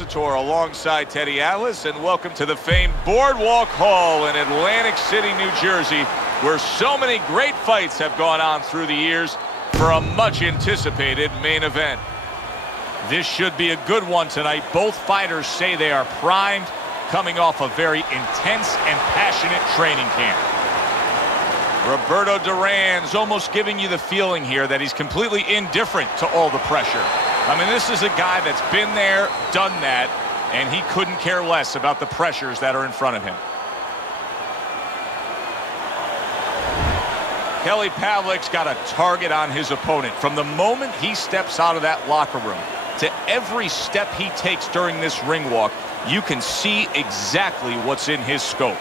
Alongside Teddy Atlas, and welcome to the famed Boardwalk Hall in Atlantic City, New Jersey, where so many great fights have gone on through the years for a much anticipated main event. This should be a good one tonight. Both fighters say they are primed, coming off a very intense and passionate training camp. Roberto Duran's almost giving you the feeling here that he's completely indifferent to all the pressure. I mean, this is a guy that's been there, done that, and he couldn't care less about the pressures that are in front of him. Kelly Pavlik's got a target on his opponent. From the moment he steps out of that locker room to every step he takes during this ring walk, you can see exactly what's in his scope.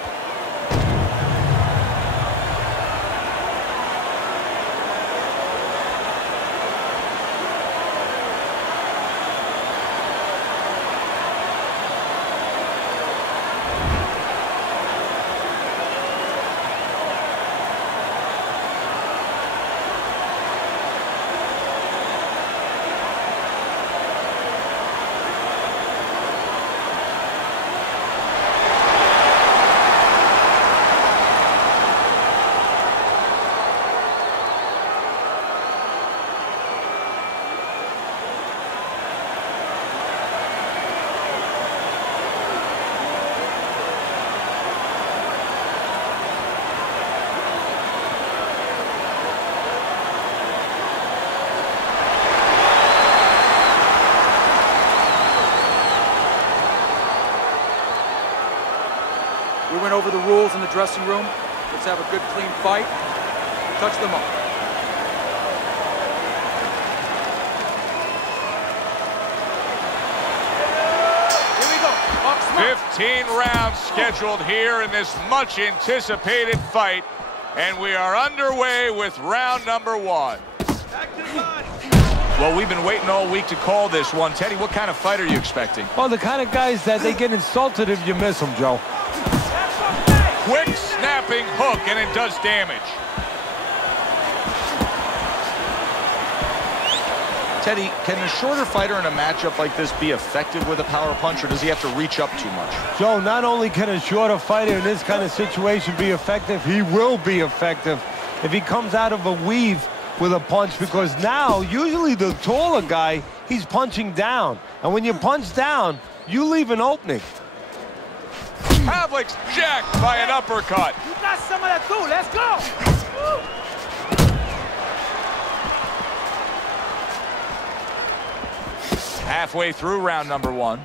We went over the rules in the dressing room. Let's have a good, clean fight. Touch them up. Here we go. Up smart. 15 rounds scheduled here in this much anticipated fight, and we are underway with round number 1. Well, we've been waiting all week to call this one. Teddy, what kind of fight are you expecting? Well, the kind of guys that they get insulted if you miss them, Joe. Quick snapping hook, and it does damage. Teddy, can a shorter fighter in a matchup like this be effective with a power punch, or does he have to reach up too much? Joe, not only can a shorter fighter in this kind of situation be effective, he will be effective if he comes out of a weave with a punch, because now, usually the taller guy, he's punching down. And when you punch down, you leave an opening. Pavlik's jacked by an uppercut. You got some of that too. Let's go. Halfway through round number 1.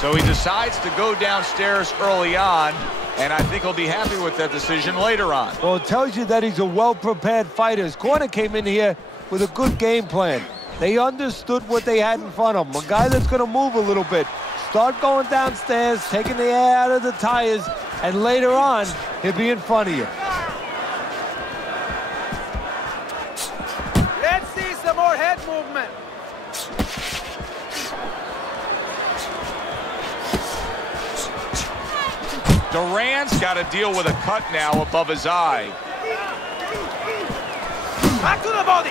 So he decides to go downstairs early on, and I think he'll be happy with that decision later on. Well, it tells you that he's a well-prepared fighter. His corner came in here with a good game plan. They understood what they had in front of them. A guy that's going to move a little bit. Start going downstairs, taking the air out of the tires, and later on, he'll be in front of you. Let's see some more head movement. Duran's got to deal with a cut now above his eye. Back to the body.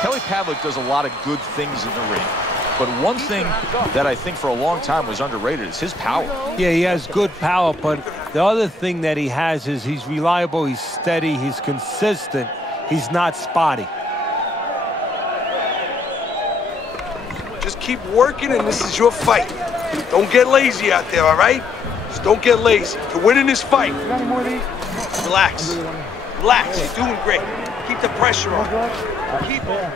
Kelly Pavlik does a lot of good things in the ring, but one thing that I think for a long time was underrated is his power. Yeah, he has good power, but the other thing that he has is he's reliable, he's steady, he's consistent, he's not spotty. Just keep working, and this is your fight. Don't get lazy out there, all right? Just don't get lazy. You're winning this fight. Relax. Relax. You're doing great. Keep the pressure on. Keep on.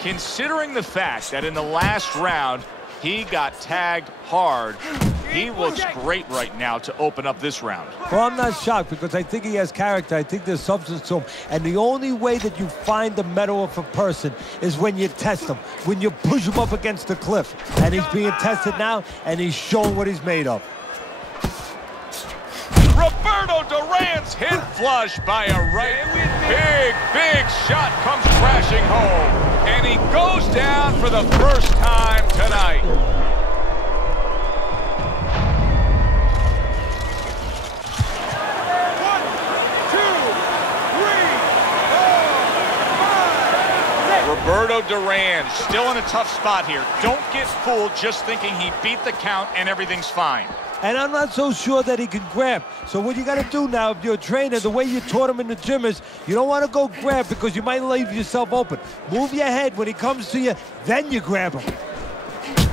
Considering the fact that in the last round he got tagged hard, he looks great right now to open up this round. Well, I'm not shocked because I think he has character. I think there's substance to him. And the only way that you find the metal of a person is when you test him, when you push him up against the cliff. And he's being tested now, and he's showing what he's made of. Roberto Duran's hit flush by a right. Big shot comes crashing home. And he goes down for the first time tonight. Roberto Duran still in a tough spot here. Don't get fooled just thinking he beat the count and everything's fine. And I'm not so sure that he can grab. So what you got to do now, if you're a trainer, the way you taught him in the gym is you don't want to go grab because you might leave yourself open. Move your head when he comes to you, then you grab him.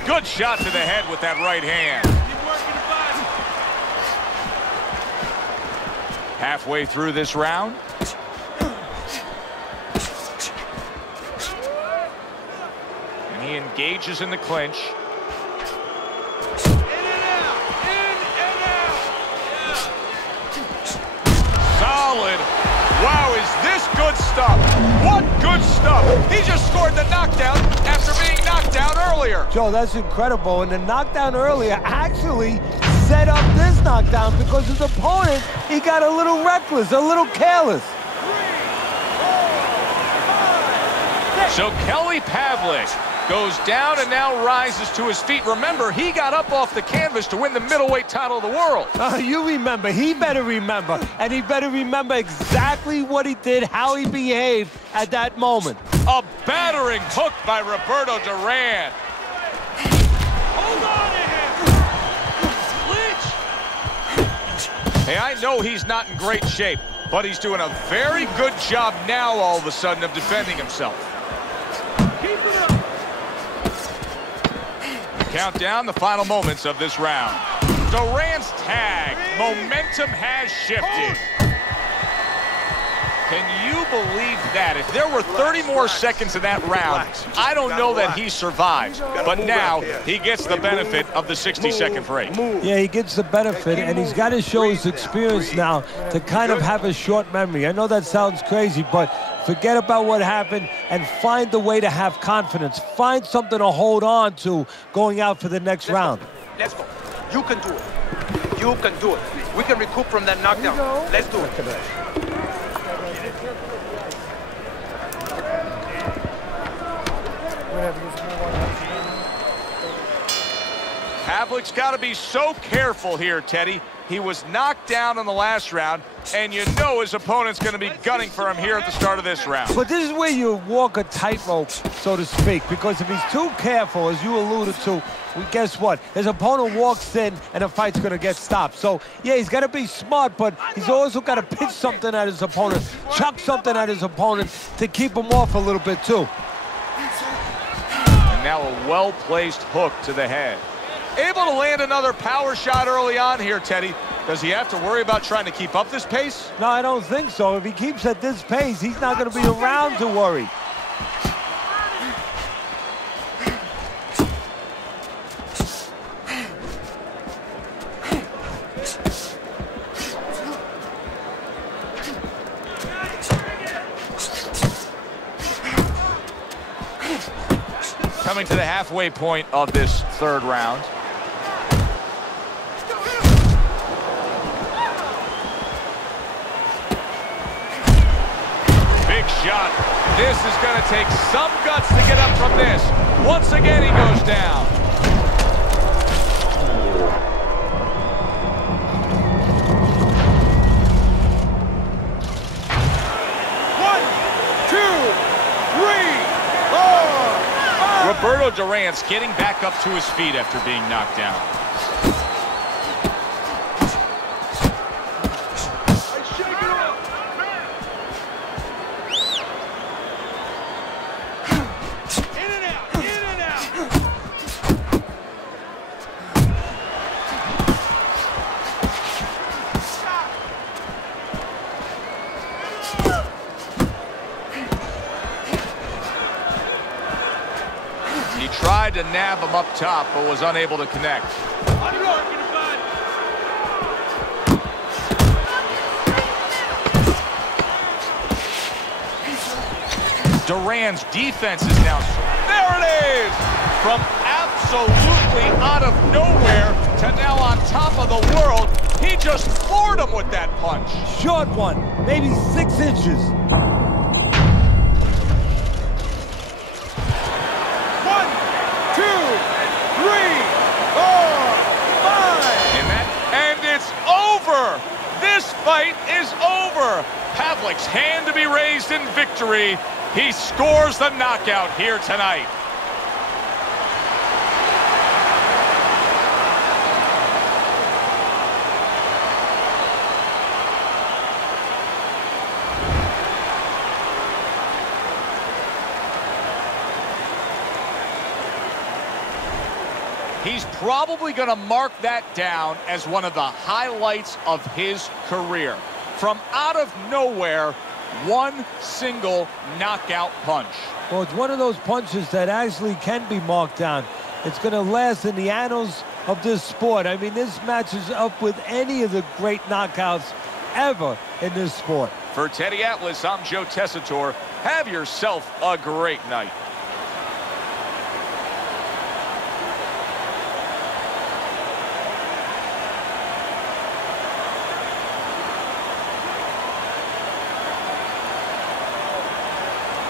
Good shot to the head with that right hand. Halfway through this round. And he engages in the clinch. Solid. Wow, is this good stuff? What good stuff? He just scored the knockdown after being knocked down earlier. Joe, that's incredible. And the knockdown earlier actually set up this knockdown because his opponent, he got a little reckless, a little careless. So Kelly Pavlik goes down and now rises to his feet. Remember, he got up off the canvas to win the middleweight title of the world. You remember. He better remember. And he better remember exactly what he did, how he behaved at that moment. A battering hook by Roberto Duran. Hold on to him. Hey, I know he's not in great shape, but he's doing a very good job now all of a sudden of defending himself. Keep it up. Count down the final moments of this round. Duran's tag. Momentum has shifted. Can you believe that? If there were 30 more seconds in that round, I don't know that he survives. But now he gets the benefit of the 60-second break. Yeah, he gets the benefit, and he's got to show his experience now to kind of have a short memory. I know that sounds crazy, but forget about what happened and find the way to have confidence. Find something to hold on to going out for the next round. Let's go. You can do it. You can do it. We can recoup from that knockdown. Let's do it. Pavlik's got to be so careful here, Teddy. He was knocked down in the last round, and you know his opponent's going to be gunning for him here at the start of this round. But this is where you walk a tightrope, so to speak, because if he's too careful, as you alluded to, well, guess what? His opponent walks in, and the fight's going to get stopped. So, yeah, he's got to be smart, but he's also got to pitch something at his opponent, chuck something at his opponent to keep him off a little bit, too. And now a well-placed hook to the head. Able to land another power shot early on here, Teddy. Does he have to worry about trying to keep up this pace? No, I don't think so. If he keeps at this pace, he's not going to be around to worry. Coming to the halfway point of this third round. Big shot. This is going to take some guts to get up from this. Once again, he goes down. Roberto Duran's getting back up to his feet after being knocked down. In and out, in and out. He tried to nab him up top, but was unable to connect. Duran's defense is now... There it is! From absolutely out of nowhere to now on top of the world, he just floored him with that punch. Short one, maybe 6 inches. 1, 2, 3, 4, 5. And it's over. This fight is over. Pavlik's hand to be raised in victory. He scores the knockout here tonight. He's probably going to mark that down as one of the highlights of his career. From out of nowhere, one single knockout punch. Well, it's one of those punches that actually can be marked down. It's going to last in the annals of this sport. I mean, this matches up with any of the great knockouts ever in this sport. For Teddy Atlas, I'm Joe Tessitore. Have yourself a great night.